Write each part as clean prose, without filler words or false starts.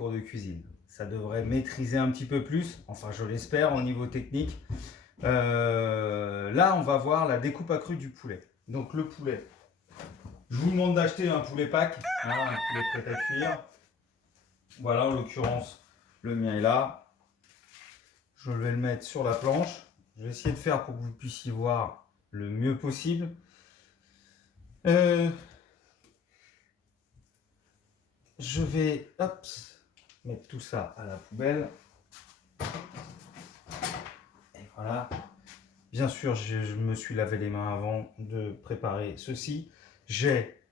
cours de cuisine. Ça devrait maîtriser un petit peu plus, enfin je l'espère au niveau technique. Là, on va voir la découpe accrue du poulet. Donc le poulet, je vous demande d'acheter un poulet pack, hein, un poulet prêt à cuire. Voilà, en l'occurrence, le mien est là. Je vais le mettre sur la planche. Je vais essayer de faire pour que vous puissiez voir le mieux possible. Je vais mettre tout ça à la poubelle. Et voilà. Bien sûr, je me suis lavé les mains avant de préparer ceci. J'ai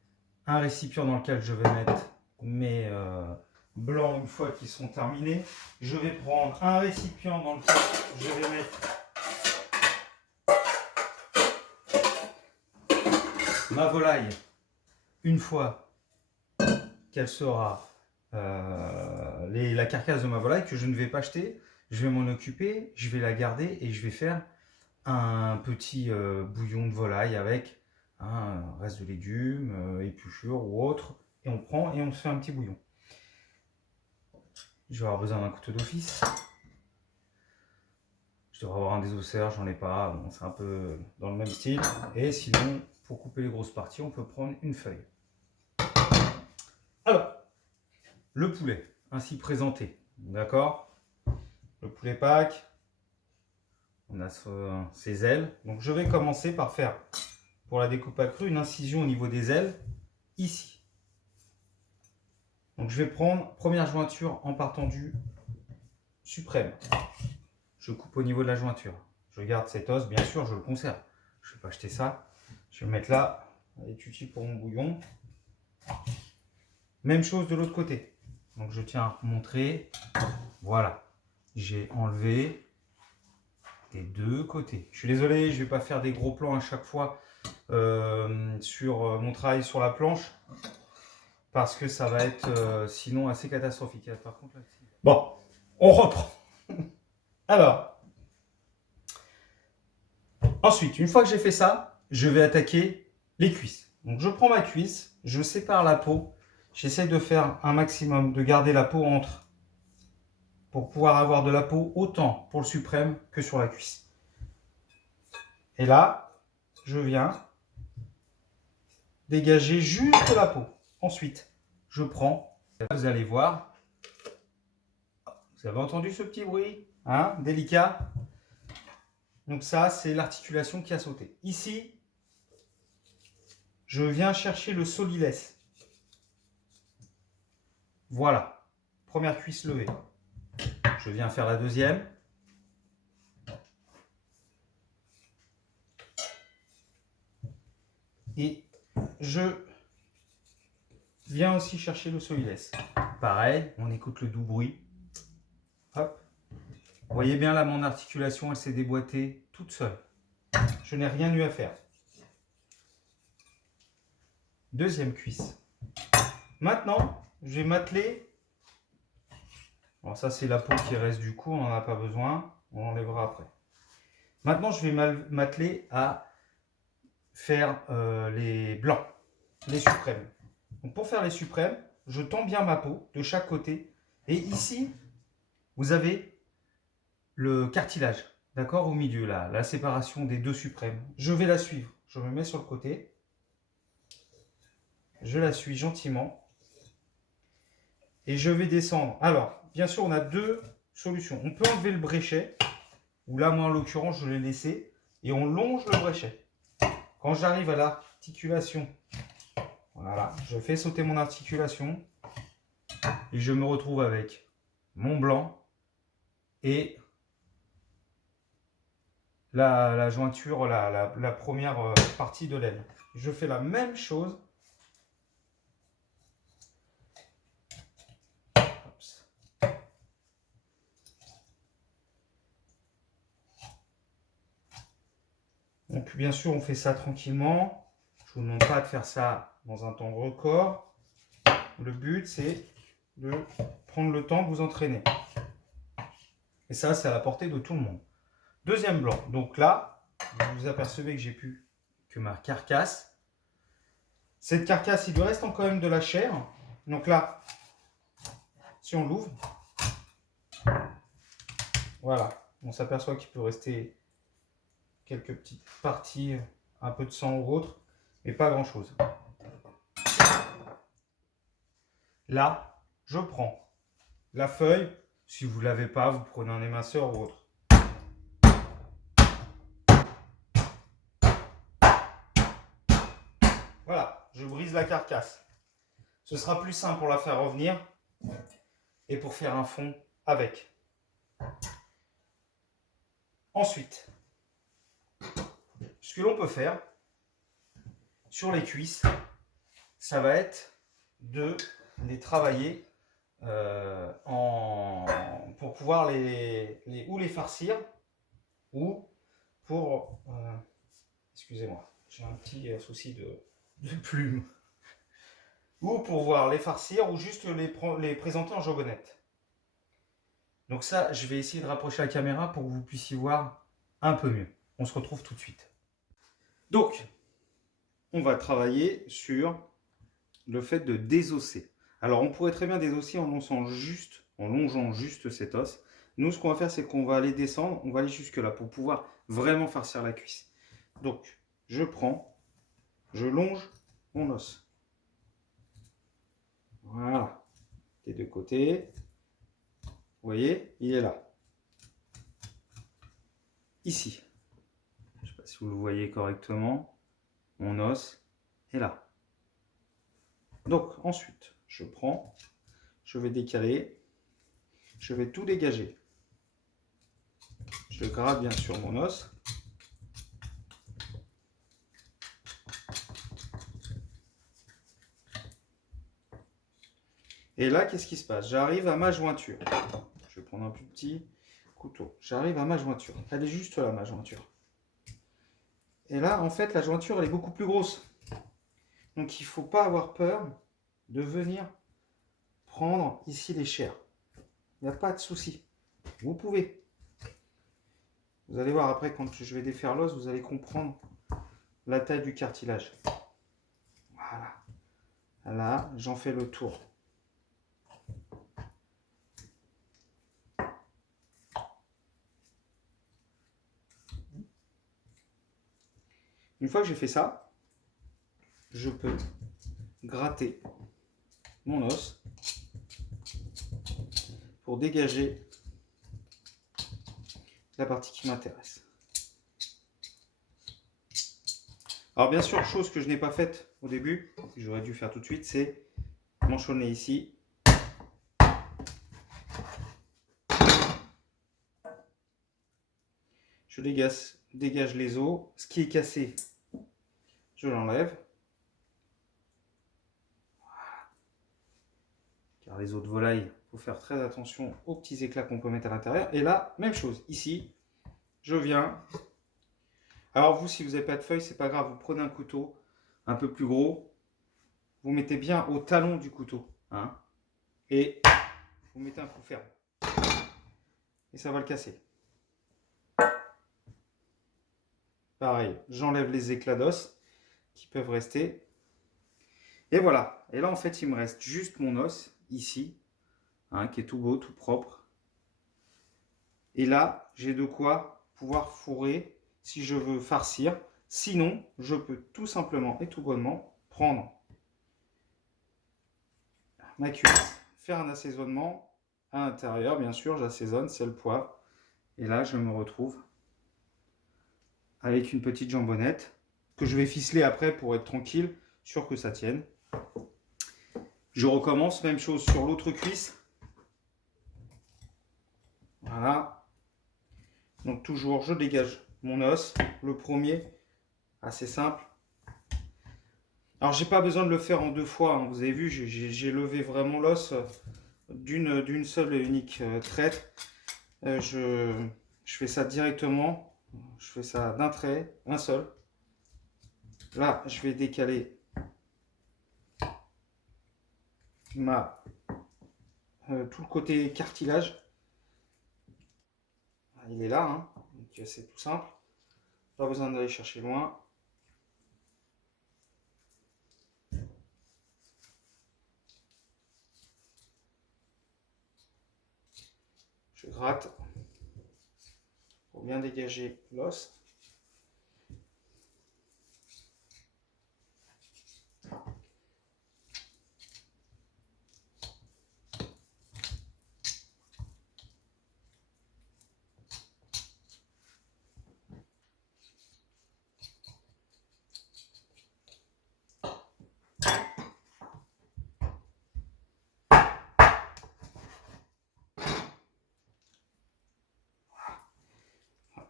un récipient dans lequel je vais mettre mes blancs une fois qu'ils sont terminés. Je vais prendre un récipient dans lequel je vais mettre ma volaille une fois qu'elle sera la carcasse de ma volaille que je ne vais pas jeter. Je vais m'en occuper, je vais la garder et je vais faire un petit bouillon de volaille avec un reste de légumes, épluchures ou autre. Et on prend et on se fait un petit bouillon. Je vais avoir besoin d'un couteau d'office. Je devrais avoir un désosseur, j'en ai pas. Bon, c'est un peu dans le même style. Et sinon, pour couper les grosses parties, on peut prendre une feuille. Alors, le poulet, ainsi présenté. D'accord? Le poulet pack. On a ses ailes. Donc, je vais commencer par faire, pour la découpe accrue, une incision au niveau des ailes, ici. Donc, je vais prendre première jointure en partant du suprême. Je coupe au niveau de la jointure. Je garde cet os, bien sûr, je le conserve. Je ne vais pas acheter ça. Je vais le mettre là, les tutis pour mon bouillon. Même chose de l'autre côté. Donc, je tiens à montrer. Voilà. J'ai enlevé des deux côtés. Je suis désolé, je ne vais pas faire des gros plans à chaque fois sur mon travail sur la planche. Parce que ça va être sinon assez catastrophique. Par contre, là, bon, on reprend. Alors, ensuite, une fois que j'ai fait ça, je vais attaquer les cuisses. Donc, je prends ma cuisse, je sépare la peau. J'essaie de faire un maximum, de garder la peau entre, pour pouvoir avoir de la peau autant pour le suprême que sur la cuisse. Et là, je viens dégager juste la peau. Ensuite, je prends, vous allez voir, vous avez entendu ce petit bruit, hein, délicat. Donc ça, c'est l'articulation qui a sauté. Ici, je viens chercher le solilès. Voilà, première cuisse levée. Je viens faire la deuxième. Et je viens aussi chercher le solilès. Pareil, on écoute le doux bruit. Hop. Vous voyez bien là, mon articulation, elle s'est déboîtée toute seule. Je n'ai rien eu à faire. Deuxième cuisse. Maintenant, je vais m'atteler. Alors ça, c'est la peau qui reste du cou, on n'en a pas besoin. On l'enlèvera après. Maintenant, je vais m'atteler à faire les blancs, les suprêmes. Donc pour faire les suprêmes, je tends bien ma peau de chaque côté. Et ici, vous avez le cartilage, d'accord, au milieu, là, la séparation des deux suprêmes. Je vais la suivre. Je me mets sur le côté. Je la suis gentiment. Et je vais descendre. Alors, bien sûr, on a deux solutions. On peut enlever le bréchet, ou là, moi, en l'occurrence, je l'ai laissé, et on longe le bréchet. Quand j'arrive à l'articulation, voilà, je fais sauter mon articulation, et je me retrouve avec mon blanc et la jointure, la première partie de l'aile. Je fais la même chose. Donc bien sûr, on fait ça tranquillement. Je ne vous demande pas de faire ça dans un temps record. Le but, c'est de prendre le temps de vous entraîner. Et ça, c'est à la portée de tout le monde. Deuxième blanc. Donc là, vous vous apercevez que j'ai plus que ma carcasse. Cette carcasse, il lui reste quand même de la chair. Donc là, Si on l'ouvre, voilà, on s'aperçoit qu'il peut rester quelques petites parties, un peu de sang ou autre, mais pas grand chose. Là, je prends la feuille. Si vous ne l'avez pas, vous prenez un éminceur ou autre. Voilà, je brise la carcasse. Ce sera plus simple pour la faire revenir et pour faire un fond avec. Ensuite, ce que l'on peut faire sur les cuisses, ça va être de les travailler pour pouvoir ou les farcir ou pour... excusez-moi, j'ai un petit souci de plume. Ou pour pouvoir les farcir ou juste les présenter en jambonnette. Donc ça, je vais essayer de rapprocher la caméra pour que vous puissiez voir un peu mieux. On se retrouve tout de suite. Donc, on va travailler sur le fait de désosser. Alors, on pourrait très bien désosser en longeant juste cet os. Nous, ce qu'on va faire, c'est qu'on va aller descendre, on va aller jusque là pour pouvoir vraiment farcir la cuisse. Donc, je longe mon os. Voilà, des deux côtés. Vous voyez, il est là. Ici. Je ne sais pas si vous le voyez correctement. Mon os est là. Donc, ensuite, je vais décaler, je vais tout dégager. Je gratte bien sûr mon os. Et là, qu'est-ce qui se passe? J'arrive à ma jointure. Je vais prendre un plus petit couteau. J'arrive à ma jointure. Elle est juste là, ma jointure. Et là, en fait, la jointure, elle est beaucoup plus grosse. Donc, il ne faut pas avoir peur de venir prendre ici les chairs. Il n'y a pas de souci. Vous pouvez. Vous allez voir après, quand je vais défaire l'os, vous allez comprendre la taille du cartilage. Voilà. Là, j'en fais le tour. Une fois que j'ai fait ça, je peux gratter mon os pour dégager la partie qui m'intéresse. Alors bien sûr, chose que je n'ai pas faite au début, que j'aurais dû faire tout de suite, c'est manchonner ici. Je dégage les os. Ce qui est cassé, je l'enlève. Voilà. Car les os de volaille, il faut faire très attention aux petits éclats qu'on peut mettre à l'intérieur. Et là, même chose. Ici, je viens. Alors vous, si vous n'avez pas de feuille, c'est pas grave. Vous prenez un couteau un peu plus gros. Vous mettez bien au talon du couteau. Hein, et vous mettez un coup ferme. Et ça va le casser. Pareil, j'enlève les éclats d'os qui peuvent rester. Et voilà. Et là, en fait, il me reste juste mon os, ici, hein, qui est tout beau, tout propre. Et là, j'ai de quoi pouvoir fourrer si je veux farcir. Sinon, je peux tout simplement et tout bonnement prendre ma cuisse, faire un assaisonnement à l'intérieur. Bien sûr, j'assaisonne, sel, poivre. Et là, je me retrouve avec une petite jambonnette que je vais ficeler après pour être tranquille, sûr que ça tienne. Je recommence, même chose sur l'autre cuisse. Voilà. Donc toujours, je dégage mon os. Le premier, assez simple. Alors, j'ai pas besoin de le faire en deux fois. Hein. Vous avez vu, j'ai levé vraiment l'os d'une seule et unique traite. Je fais ça directement. Je fais ça d'un trait, un seul. Là, je vais décaler tout le côté cartilage. Il est là, hein. Donc c'est tout simple. Pas besoin d'aller chercher loin. Je gratte pour bien dégager l'os.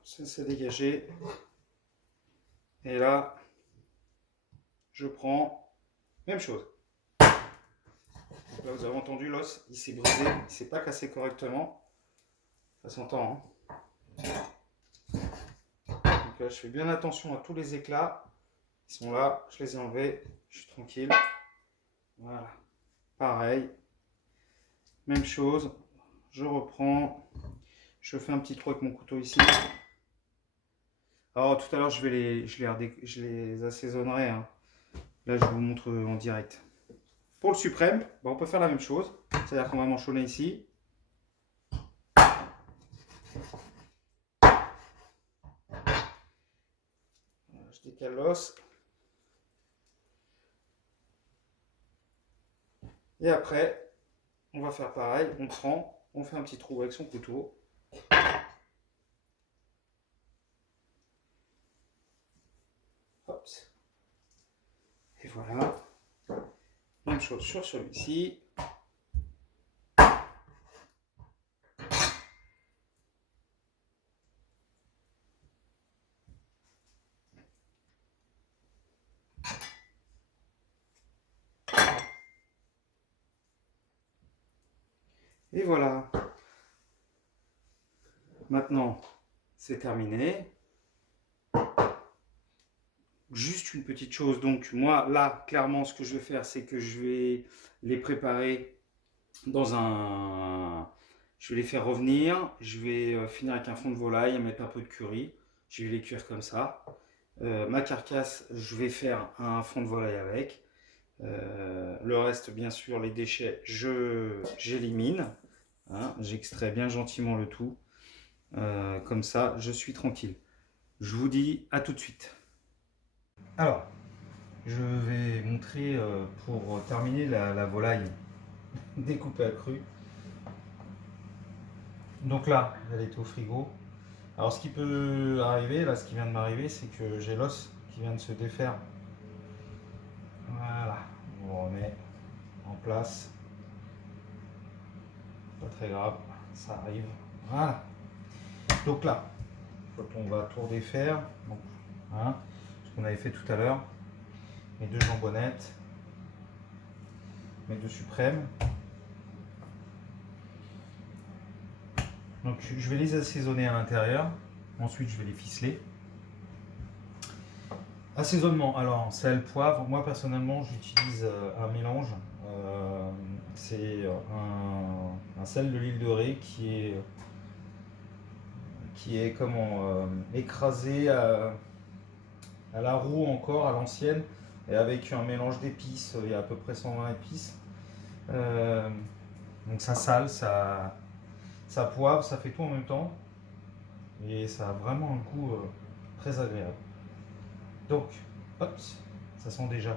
Ça s'est dégagé. Et là, je prends, même chose. Donc là, vous avez entendu, l'os, il s'est brisé, il ne s'est pas cassé correctement. Ça s'entend, hein. Donc là, je fais bien attention à tous les éclats. Ils sont là, je les ai enlevés, je suis tranquille. Voilà. Pareil. Même chose. Je reprends. Je fais un petit trou avec mon couteau ici. Alors tout à l'heure, je les assaisonnerai, hein. Là, je vous montre en direct. Pour le suprême, on peut faire la même chose. C'est-à-dire qu'on va manchonner ici. Je décale l'os. Et après, on va faire pareil. On fait un petit trou avec son couteau. Hop. Et voilà. Même chose sur celui-ci. Et voilà. Maintenant, c'est terminé. Juste une petite chose, donc moi là clairement ce que je vais faire c'est que je vais les préparer dans un... Je vais les faire revenir, je vais finir avec un fond de volaille, mettre un peu de curry, je vais les cuire comme ça. Ma carcasse, je vais faire un fond de volaille avec. Le reste bien sûr, les déchets, j'élimine, hein, j'extrais bien gentiment le tout. Comme ça, je suis tranquille. Je vous dis à tout de suite. Alors, je vais montrer pour terminer la volaille découpée à cru. Donc là, elle est au frigo. Alors ce qui peut arriver, là ce qui vient de m'arriver, c'est que j'ai l'os qui vient de se défaire. Voilà, on remet en place. Pas très grave, ça arrive. Voilà. Donc là, on va tout redéfaire. Donc, hein, ce qu'on avait fait tout à l'heure. Mes deux jambonnettes, mes deux suprêmes. Donc je vais les assaisonner à l'intérieur. Ensuite, je vais les ficeler. Assaisonnement, alors sel, poivre. Moi personnellement, j'utilise un mélange. C'est un sel de l'île de Ré qui est comment écrasé à la roue encore, à l'ancienne, et avec un mélange d'épices. Il y a à peu près 120 épices. Donc ça sale, ça poivre, ça fait tout en même temps. Et ça a vraiment un goût très agréable. Donc, hop, ça sent déjà,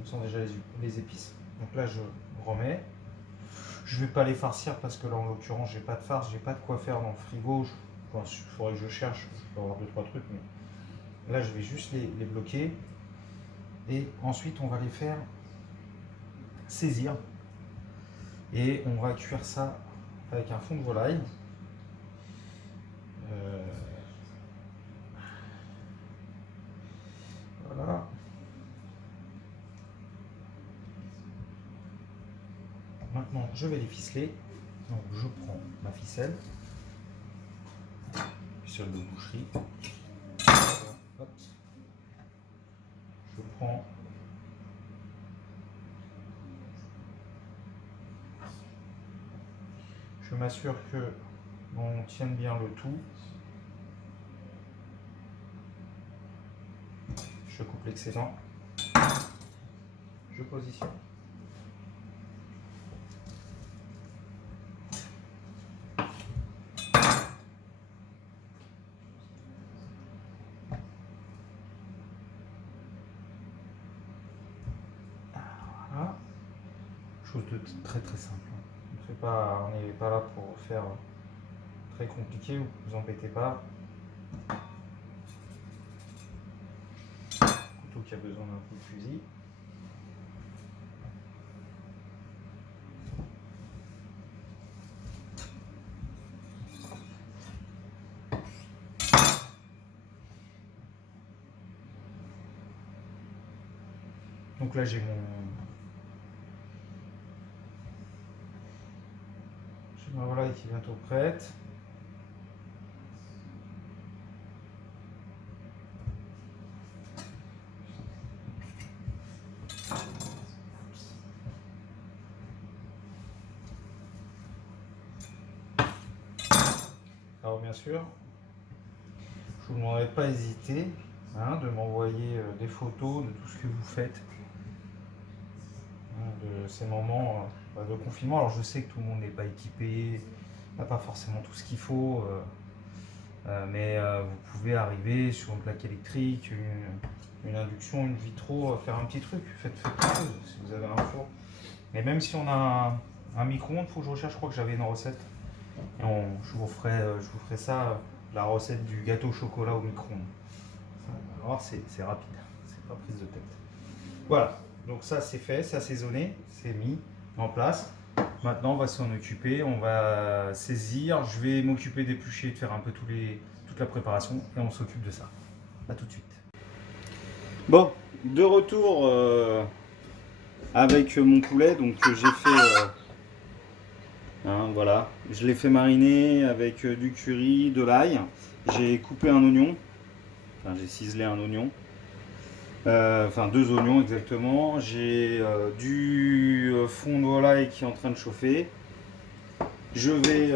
on sent déjà les épices. Donc là, je remets. Je vais pas les farcir parce que là, en l'occurrence, j'ai pas de farce, j'ai pas de quoi faire dans le frigo. Il faudrait que je cherche, je peux avoir 2-3 trucs, mais là, je vais juste les bloquer. Et ensuite, on va les faire saisir. Et on va cuire ça avec un fond de volaille. Voilà. Maintenant, je vais les ficeler. Donc, je prends ma ficelle, ficelle de boucherie. Hop. Je prends je m'assure que on tienne bien le tout. Je coupe l'excédent. Je positionne. chose de très très simple. On n'est pas là pour faire très compliqué, vous embêtez pas. Couteau qui a besoin d'un coup de fusil. Donc là j'ai ma volaille qui est bientôt prête. Alors bien sûr, je vous demanderai pas hésiter de m'envoyer des photos de tout ce que vous faites, de ces moments de confinement. Alors je sais que tout le monde n'est pas équipé, n'a pas forcément tout ce qu'il faut, mais vous pouvez arriver sur une plaque électrique, une induction, une vitro, faire un petit truc, faites quelque chose si vous avez un four. Et même si on a un micro-ondes, il faut que je recherche, je crois que j'avais une recette. Et je vous ferai ça, la recette du gâteau au chocolat au micro-ondes. Alors c'est rapide, c'est pas prise de tête. Voilà, donc ça c'est fait, c'est assaisonné, c'est mis en place. Maintenant on va s'en occuper, on va saisir, je vais m'occuper d'éplucher, de faire un peu toute la préparation et on s'occupe de ça. A tout de suite. Bon, de retour avec mon poulet, donc j'ai fait... voilà, je l'ai fait mariner avec du curry, de l'ail. J'ai coupé un oignon, enfin j'ai ciselé un oignon, enfin 2 oignons exactement. J'ai du fond de volaille qui est en train de chauffer. Je vais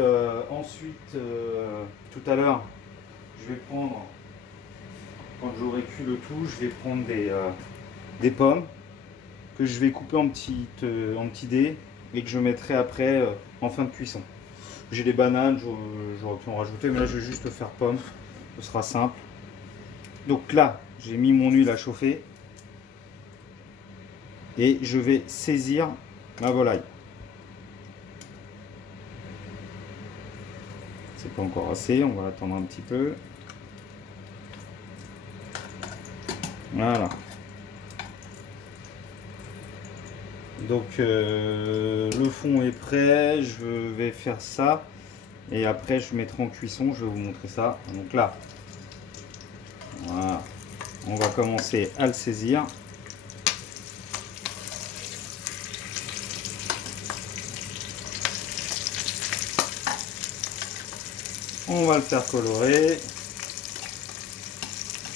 ensuite, tout à l'heure, je vais prendre, quand j'aurai cuit le tout, je vais prendre des pommes que je vais couper en petits dés et que je mettrai après en fin de cuisson. J'ai des bananes, j'aurais pu en rajouter, mais là je vais juste faire pomme, ce sera simple. Donc là, j'ai mis mon huile à chauffer et je vais saisir ma volaille. C'est pas encore assez, on va attendre un petit peu. Voilà. Donc le fond est prêt, je vais faire ça et après je mettrai en cuisson, je vais vous montrer ça. Donc là, voilà, on va commencer à le saisir. On va le faire colorer.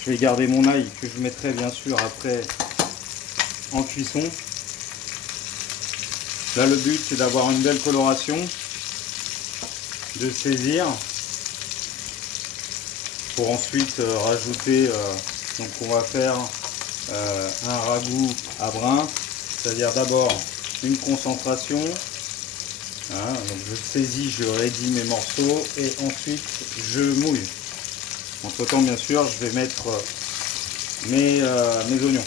Je vais garder mon ail que je mettrai bien sûr après en cuisson. Là le but c'est d'avoir une belle coloration, de saisir pour ensuite rajouter, donc on va faire un ragoût à brun, c'est-à-dire d'abord une concentration, donc je saisis, je raidis mes morceaux et ensuite je mouille. Entre temps bien sûr je vais mettre mes oignons.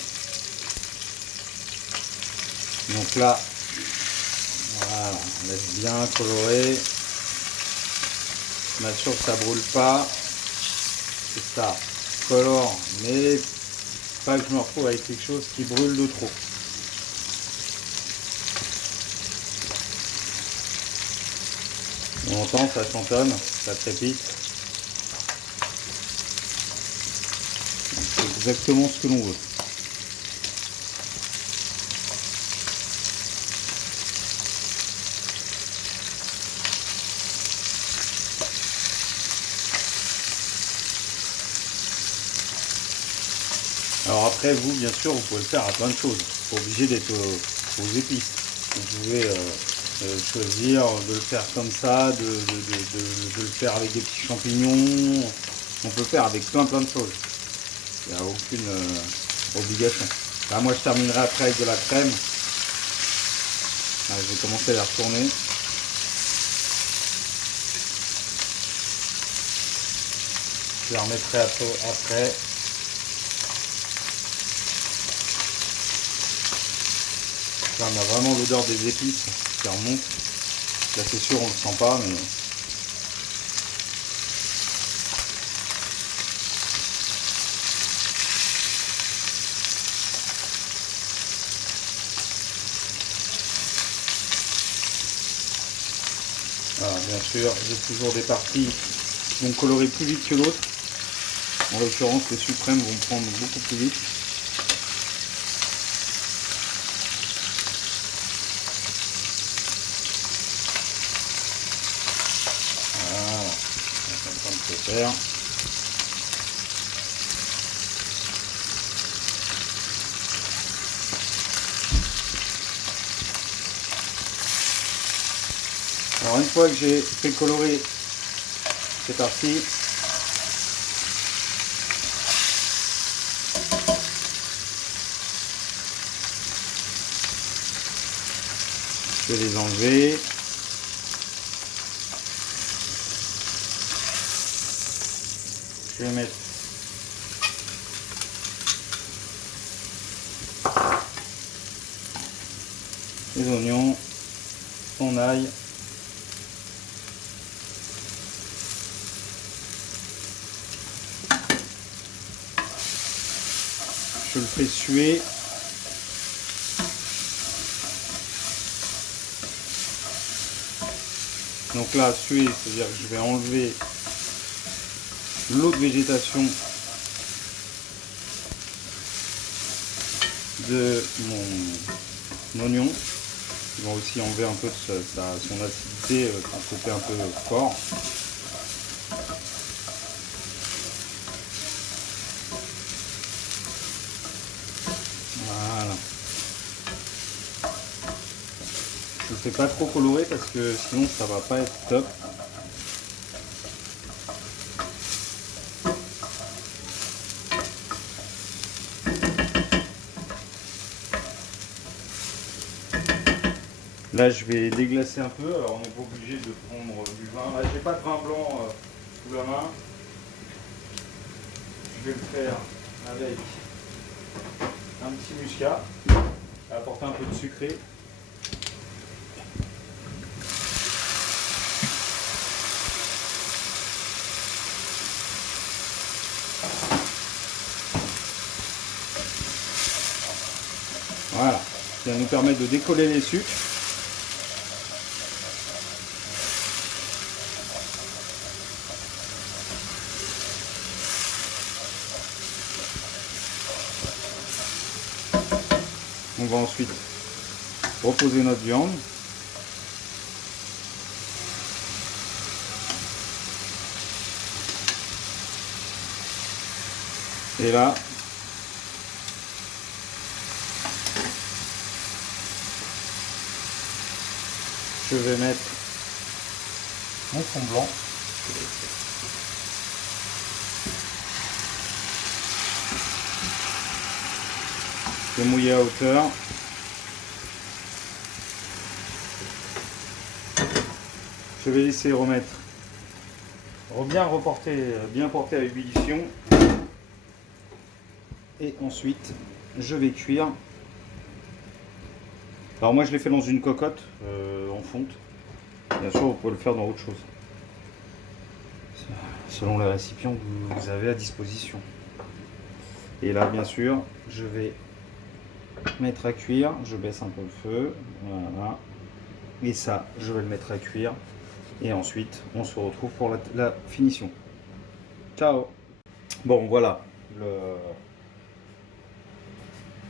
Donc là, voilà, on laisse bien colorer. Bien sûr que ça brûle pas, que ça colore, mais pas que je me retrouve avec quelque chose qui brûle de trop. On entend, ça chantonne, ça crépite. C'est exactement ce que l'on veut. Alors après, vous, bien sûr, vous pouvez le faire à plein de choses. Pas obligé d'être aux épices. Vous pouvez choisir de le faire comme ça, de le faire avec des petits champignons. On peut le faire avec plein de choses. Il n'y a aucune obligation. Là, moi, je terminerai après avec de la crème. Là, je vais commencer à la retourner. Je la remettrai après. Là, on a vraiment l'odeur des épices qui remonte. Là, c'est sûr, on ne le sent pas, mais... Voilà, bien sûr, j'ai toujours des parties qui vont colorer plus vite que d'autres. En l'occurrence, les suprêmes vont prendre beaucoup plus vite. Voilà, c'est en train de se faire. Alors une fois que j'ai fait colorer, c'est parti. Je vais les enlever. Je vais mettre les oignons, son ail. Je le fais suer. Donc là, suer, c'est-à-dire que je vais enlever l'eau de végétation de mon oignon. Ils vont aussi enlever un peu de son acidité, son côté un peu fort. Voilà. Je ne fais pas trop colorer parce que sinon ça va pas être top. Là, je vais déglacer un peu. Alors, on n'est pas obligé de prendre du vin. Là, j'ai pas de vin blanc sous la main. Je vais le faire avec un petit muscat. Apporter un peu de sucré. Voilà. Ça va nous permettre de décoller les sucres. On va ensuite reposer notre viande. Et là, je vais mettre mon fond blanc. Je vais mouiller à hauteur. Je vais laisser remettre, bien porter à ébullition. Et ensuite, je vais cuire. Alors moi, je l'ai fait dans une cocotte en fonte. Bien sûr, vous pouvez le faire dans autre chose, selon le récipient que vous avez à disposition. Et là, bien sûr, je vais mettre à cuire. Je baisse un peu le feu. Voilà. Et ça, je vais le mettre à cuire. Et ensuite, on se retrouve pour la finition. Ciao! Bon, voilà.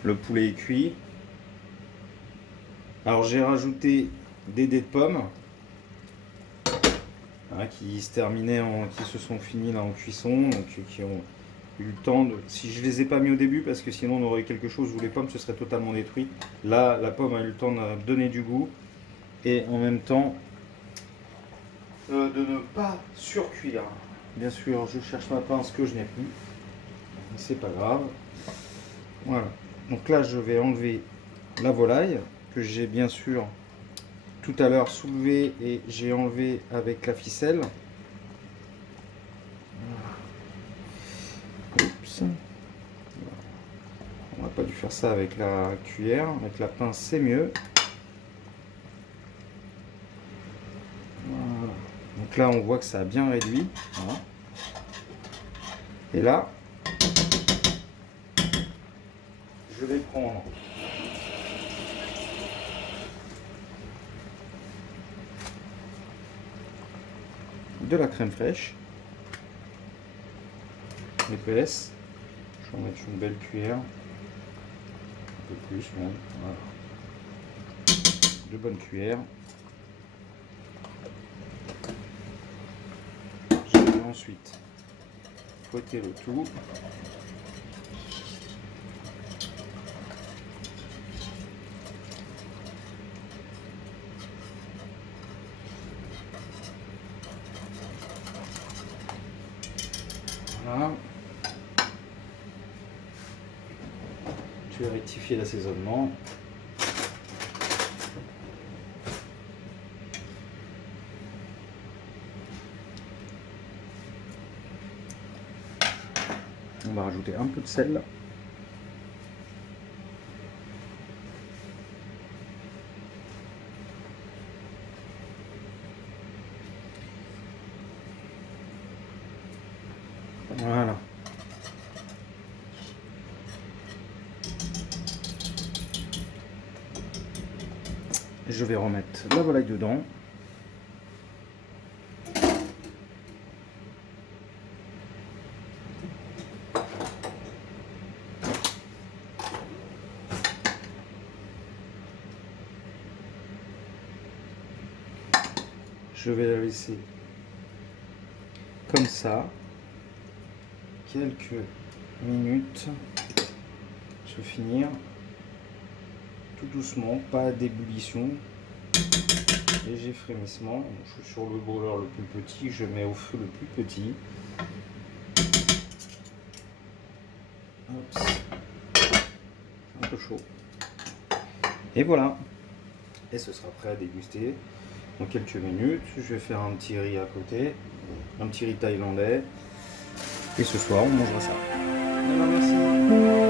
Le poulet est cuit. Alors, j'ai rajouté des dés de pommes qui se terminaient, qui se sont finis là en cuisson, donc qui ont eu le temps de... Si je les ai pas mis au début, parce que sinon on aurait quelque chose où les pommes se seraient totalement détruites. Là, la pomme a eu le temps de donner du goût et en même temps de ne pas surcuire. Bien sûr, je cherche ma pince que je n'ai plus, c'est pas grave. Voilà. Donc là, je vais enlever la volaille que j'ai bien sûr tout à l'heure soulevé et j'ai enlevé avec la ficelle. Oups. On va n'aurais pas dû faire ça avec la cuillère. Avec la pince, c'est mieux. Voilà. Donc là, on voit que ça a bien réduit. Voilà. Et là, je vais prendre de la crème fraîche épaisse. Je vais en mettre une belle cuillère, un peu plus même. Voilà. De bonnes cuillères. Je vais ensuite fouetter le tout. Voilà. Je vais rectifier l'assaisonnement. On va rajouter un peu de sel. Voilà. Je vais remettre la volaille dedans. Je vais la laisser comme ça quelques minutes se finir tout doucement, pas d'ébullition, léger frémissement. Je suis sur le brûleur le plus petit, je mets au feu le plus petit. Hop. Un peu chaud. Et voilà. Et ce sera prêt à déguster dans quelques minutes. Je vais faire un petit riz à côté, un petit riz thaïlandais. Et ce soir, on mangera ça. Alors, merci.